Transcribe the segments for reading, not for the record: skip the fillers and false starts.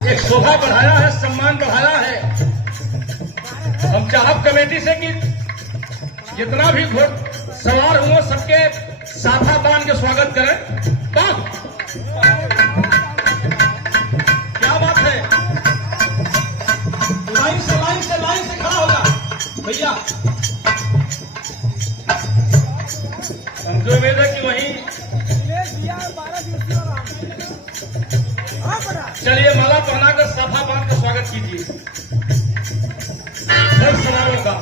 एक शोभा बढ़ाया है, सम्मान बढ़ाया है। हम चाहब कमेटी से कि जितना भी सवार हुए सबके साथा बांध के स्वागत करें। क्या बात है, लाइन से खड़ा होगा भैया। हमको उम्मीद है कि वहीं चलिए माला पहनाकर साफा बांध कर स्वागत कीजिए सब सवारों का।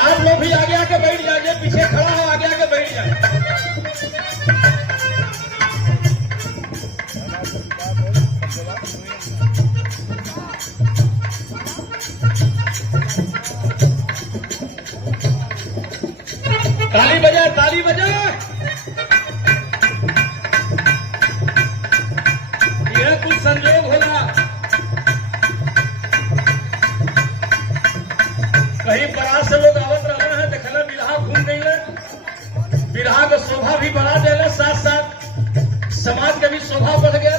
आप लोग भी आगे आके बैठ जाइए, पीछे खड़ा है आगे आके बैठ जाए। ताली बजाए, ताली बजाए। यह कुछ संयोग होला, कहीं बारात से लोग आवत रहे हैं, देखना बिरहा घूम गई है। बिरहा का शोभा भी बढ़ा देने, साथ साथ समाज का भी शोभा बढ़ गया,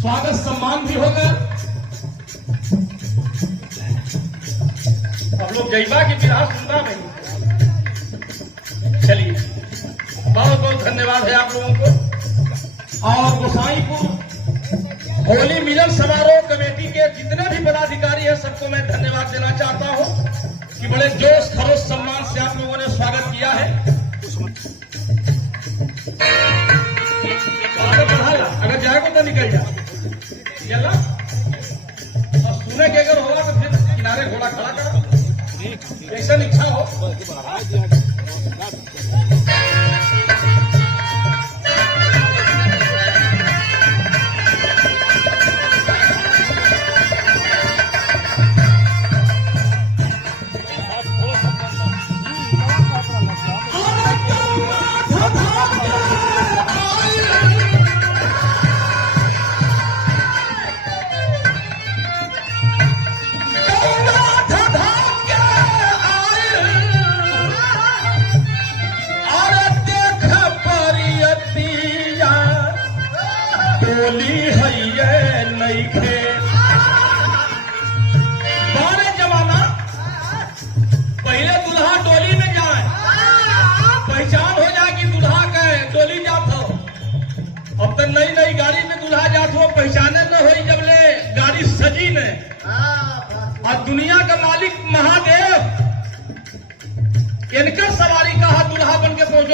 स्वागत सम्मान भी होगा। अब लोग जैबा की बिरहा सुनना नहीं। चलिए, बहुत बहुत धन्यवाद है आप लोगों को। और गोसाईपुर होली मिलन समारोह कमेटी के जितने भी पदाधिकारी हैं सबको मैं धन्यवाद देना चाहता हूं कि बड़े जोश खरोश सम्मान से आप लोगों ने स्वागत किया है। अगर जाएगा तो निकल जा और सुने के अगर होगा तो फिर किनारे घोड़ा खड़ा करा, ऐसा इच्छा हो। डोली है ये नईखे बारे जमाना, पहले दुल्हा डोली में जाए, पहचान हो जाए कि दुल्हा का डोली जात हो। अब तो नई नई गाड़ी में दुल्हा जात हो, पहचाने न हो जब ले गाड़ी सजी ने। और दुनिया का मालिक महादेव इनका सवारी कहा दुल्हा बन के पहुंच